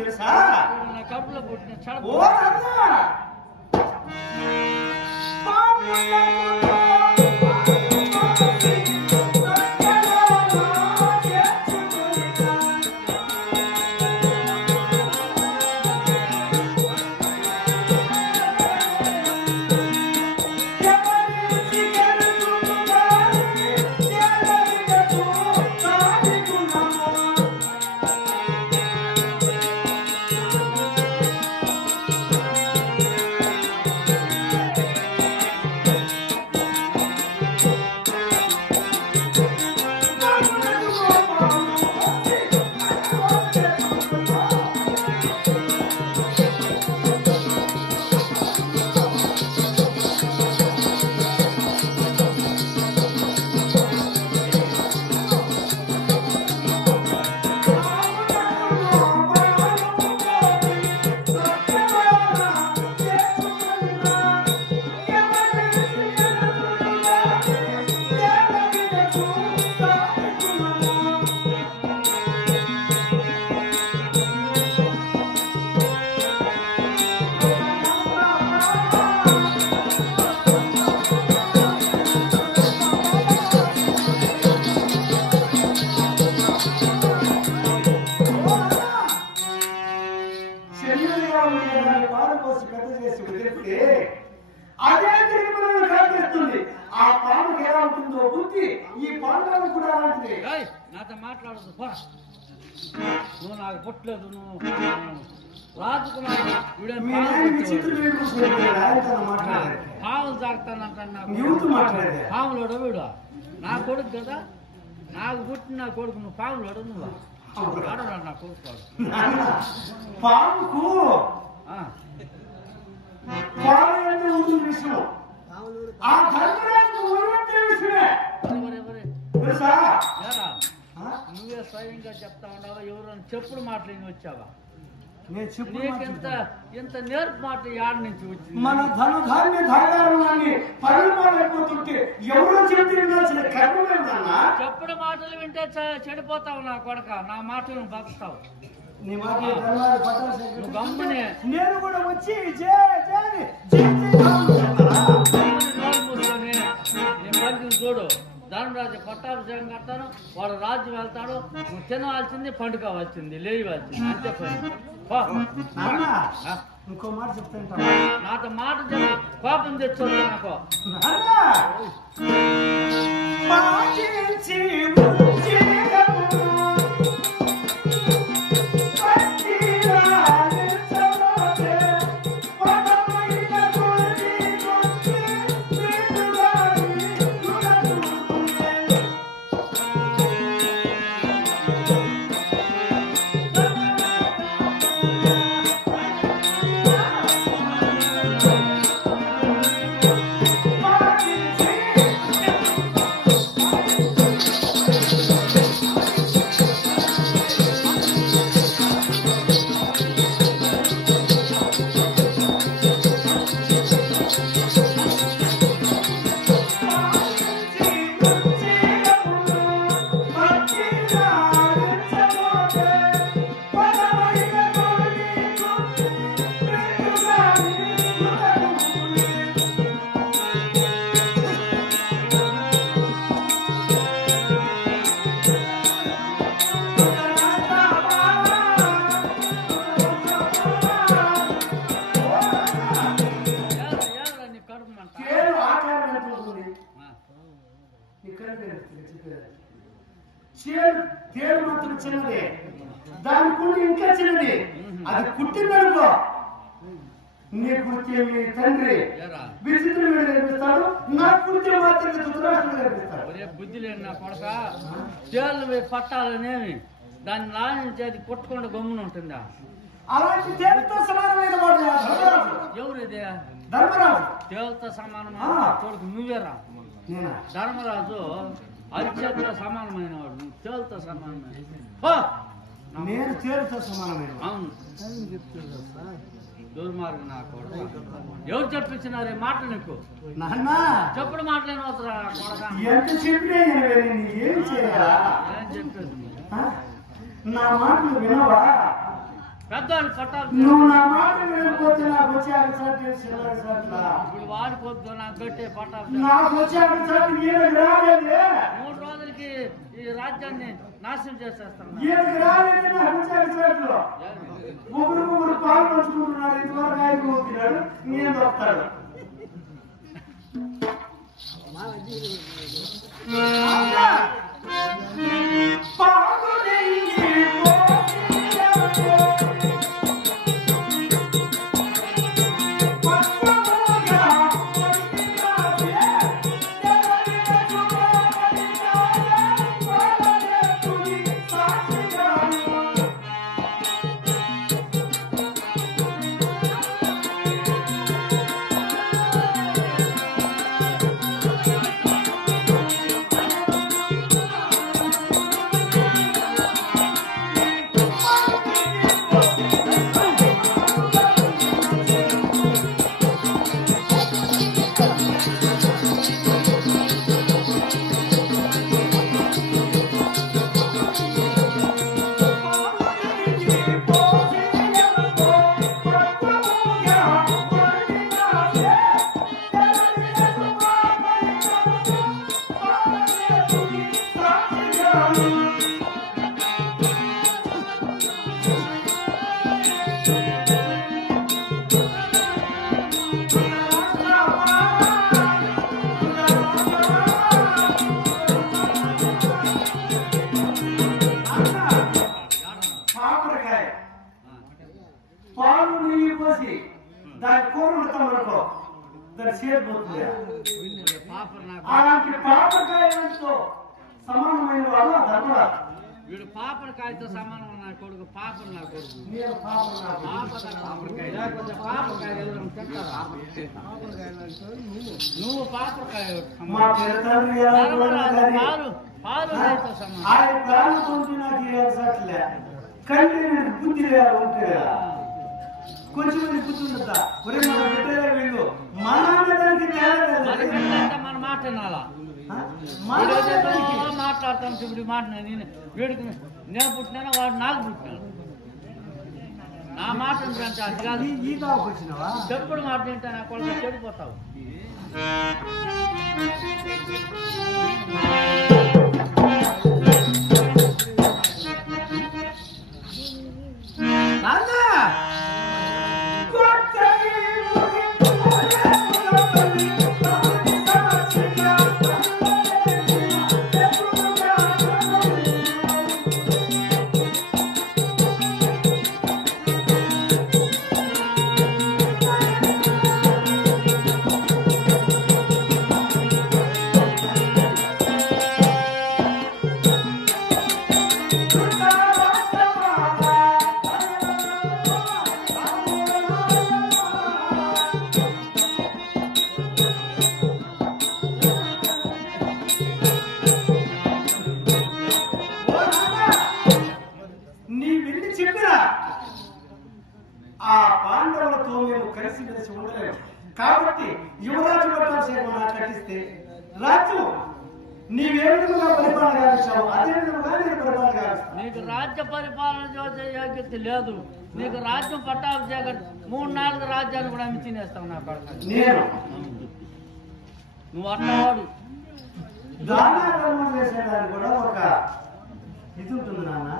తెలుసా? నా కడుపులో పుట్టిన చడ అదే తిరుగుతున్న కనిపిస్తుంది. ఆ పాముకి ఎలా ఉంటుందో బుద్ధి ఈ పాండవులకు కూడా అలాంటిది. నాతో మాట్లాడదు. నువ్వు నాకు పుట్టలేదు. నువ్వు రాజకుమారి పాములు తాగుతానంటాను. పాములోడు వీడు నా కొడుకు కదా. నాకు పుట్టిన నా కొడుకు. నువ్వు పాములోడు. నువ్వు ఆడరా నా కొడుకు. పాముకు విషయం ఆ ధర్మరాజు విషయమే తెలుసా? నువ్వే స్వయంగా చెప్తా ఉన్నావా? ఎవరైనా చెప్పుడు మాటలు వచ్చావా? ఇంత నేర్పు మాట యాడ్ నుంచి వచ్చింది. మన ధనధాన్య ధాన్యాన్ని పరిమాణమైపోతుంటే ఎవరో చెప్పిన కర్మమేనా? చెప్పుడు మాటలు వింటే చెడిపోతావు నా కొడక. నా మాటలను బతుకుతావు. గమ్మనే నేను కూడా వచ్చి చూడు. ధర్మరాజు పట్టాభిషేకం కడతాను. వాడు రాజ్యం వెళ్తాడు. నువ్వు తినవలసింది, పండుకోవాల్సింది, లేవాల్సింది. అంతే ఇంకో మాట చెప్తాను. నాతో మాట కోపం తెచ్చుకోవాలి. నాకు తేలు మాత్రం చిన్నది. దాని కుట్టి ఇంకా చిన్నది. అది కుట్టిందనుకో నీ కుర్చీ మీ తండ్రి విచిత్రుడు కనిపిస్తాడు. నా కుర్చీ మాత్రమే ధృతరాష్ట్రుడు కనిపిస్తాడు. బుద్ధి లేని నా కొడక. తేళ్ళు పట్టాలనేమి దాన్ని లాగించి అది కొట్టకుండా గమ్మున ఉంటుందా? అలాంటి తేలుతో సమానమైన వాడు ఎవరు ఇదే? ధర్మరాజు. తేలుతో సమానమైన కొడుకు నువ్వేరా? ధర్మరాజు అరిచేతుతో సమానమైన వాడు. నువ్వు తేలుతో సమానమైన. నేను తేలుతో సమానమైన. అవును. దుర్మార్గం నా కొడుకు. ఎవరు చెప్పించినారు ఈ మాట నీకు? నాన్న చెప్పుడు మాటలేని అవుతురా ఎంత చెప్పినా ఏం చేయాలా? ఏం చెప్పేది? నా మాటలు వినవా? పెద్ద వద్దాను పట్టాలు నువ్వు నా మాట వినకపోతే నాకు వచ్చే అగసాట్లు చిల్లరసాట్లా ఇప్పుడు వాడిపోద్దు నాకు గట్టే పట్టాలు నాకు వచ్చే అగసాట్లు ఈయనకు రాలేదే 3 రోజులకి ఈ రాజ్యాన్ని నాశనం చేసేస్తాను ఈయనకు రాలేదే నాకు వచ్చే అగసాట్లు ముగ్గురు పాలు పంచుకుంటున్నాడు ఇంతవరకు ఆయన పోతున్నాడు నేను వస్తాడు పాలు నెయ్యి పోసి దాని కూర ఉడతామనుకో దాని చేరిపోతుంది అలాంటి పాపకాయలతో సమానమైన వాళ్ళు ధర్మరాజు వీడు పాపకాయతో సమానం నా కొడుకు పాపం నా కొడుకు నేను పాపకాయ ఎవరు తింటారా నువ్వు పాపకాయ మా పిల్లలు పాలు సమానం ఆయన ప్రాణంతో నాకు ఏసట్లే కంటి బుద్ధి ఉంటే కొంచెం బుద్ధి ఉంటుందా ఒరే మన బిడ్డలే వీళ్ళు మన మన మాట వినాలా మాట్లాడతాను ఇప్పుడు మాట నేను వీడికి నేను పుట్టినా వాడు నాకు పుట్టినాడు నా మాట అంటే అది కాదు ఈ దాకు వచ్చినావా చెప్పుడు మాట వింటే నా కొడుకు చెడిపోతావు ఆ పాండవులతో మేము కలిసి మెలిసి ఉండలేము కాబట్టి యువరాజు పట్టాభిషేకం నాకు కట్టిస్తే రాజ్యం నీవే విధంగా పరిపాలన గావించావు అదే విధంగా నేను పరిపాలన గావిస్తాను నీకు రాజ్య పరిపాలన చేసే యోగ్యత లేదు నీకు రాజ్యం పట్టాభిషేకం 3-4 రాజ్యాలు కూడా అమ్మి తినేస్తావు నా కొడుకు నేను నువ్వు అన్నవాడు దానాకర్మం చేసేదానికి కూడా ఒక ఇది ఉంటుంది నాన్న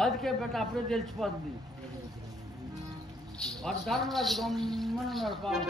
బతికే పెట్ట అప్పుడే తెలిసిపోతుంది వాడు ధర్మరాజు గమ్మనున్నాడు వాడు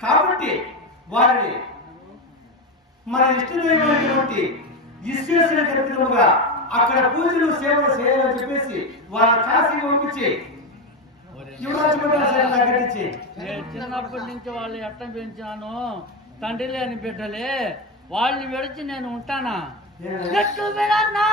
కాబట్టి వారిని మన ఇష్టమైనటువంటి విశ్వేశ్వర కల్పితముగా అక్కడ పూజలు సేవలు చేయాలని చెప్పేసి వాళ్ళ కాశీ పంపించి యువరాజు కట్టించి నేను చిన్నప్పటి నుంచి వాళ్ళు ఎట్ట పెంచాను తండ్రి లేని బిడ్డలే వాళ్ళని విడిచి నేను ఉంటానా ఎట్లు విడన్నా